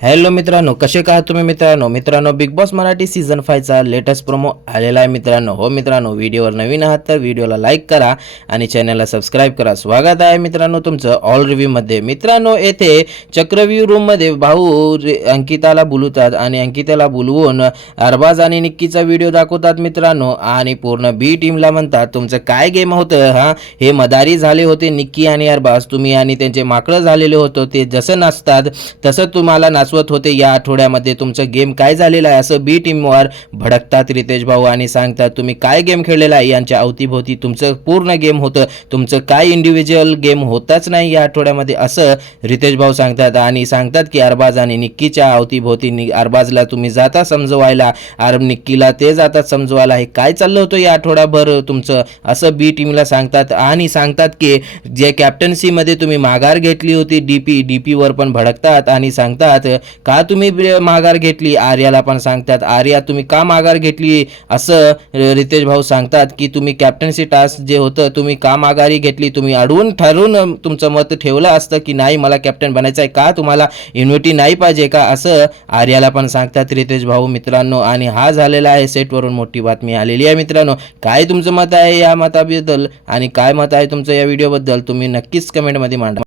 Hello मित्रांनो, कसे काय तुम्ही मित्रांनो बिग बॉस मराठी सीझन 5 चा लेटेस्ट प्रोमो आलेला आहे मित्रांनो. हो मित्रांनो, व्हिडिओवर नवीन आहात तर व्हिडिओला लाईक करा आणि चॅनलला सबस्क्राईब करा. स्वागत आहे मित्रांनो तुमचं ऑल रिव्ह्यू मध्ये. मित्रांनो, येथे चक्रव्यूह रूम मध्ये भाऊ अंकिताला बोलवतात आणि अंकिताला बोलवून अरबाज आणि निक्कीचा व्हिडिओ दाखवतात मित्रांनो. आणि पूर्ण बी टीमला म्हणतात तुमचं काय गेम होतं, हे मदारी झाले होते निक्की आणि अरबाज, तुम्ही आणि त्यांचे माकडं झालेले होतो, ते जसं नाचतात तसं तुम्हाला नाचवत होते. या आठवड्यामध्ये तुमचं गेम काय झालेलं आहे असं बी टीमवर भडकतात रितेश भाऊ आणि सांगतात तुम्ही काय गेम खेळलेला आहे, यांच्या अवतीभोवती तुमचं पूर्ण गेम होतं, तुमचं काय इंडिव्हिज्युअल गेम होताच नाही या आठवड्यामध्ये असं रितेश भाऊ सांगतात. आणि सांगतात की अरबाज आणि निक्कीच्या अवतीभोवती अरबाजला तुम्ही जाता समजवायला, निक्कीला ते जातात समजवायला, हे काय चाललं होतं या आठवड्याभर तुमचं असं बी टीमला सांगतात. आणि सांगतात की जे कॅप्टन्सीमध्ये तुम्ही माघार घेतली होती डीपी वर पण भडकतात आणि सांगतात का तुम्ही माघार घेतली. आर्याला पण सांगतात आर्या तुम्ही का माघार घेतली असं रितेश भाऊ सांगतात की तुम्ही कॅप्टन्सी टास्क जे होतं तुम्ही का माघारी घेतली, तुम्ही अडवून ठरवून तुमचं मत ठेवलं असतं की नाही मला कॅप्टन बनायचं आहे, का तुम्हाला इन्व्हिटी नाही पाहिजे का असं आर्याला पण सांगतात रितेश भाऊ मित्रांनो. आणि हा झालेला आहे सेटवरून मोठी बातमी आलेली आहे मित्रांनो. काय तुमचं मत आहे या मताबद्दल आणि काय मत आहे तुमचं या व्हिडिओबद्दल तुम्ही नक्कीच कमेंटमध्ये मांडा.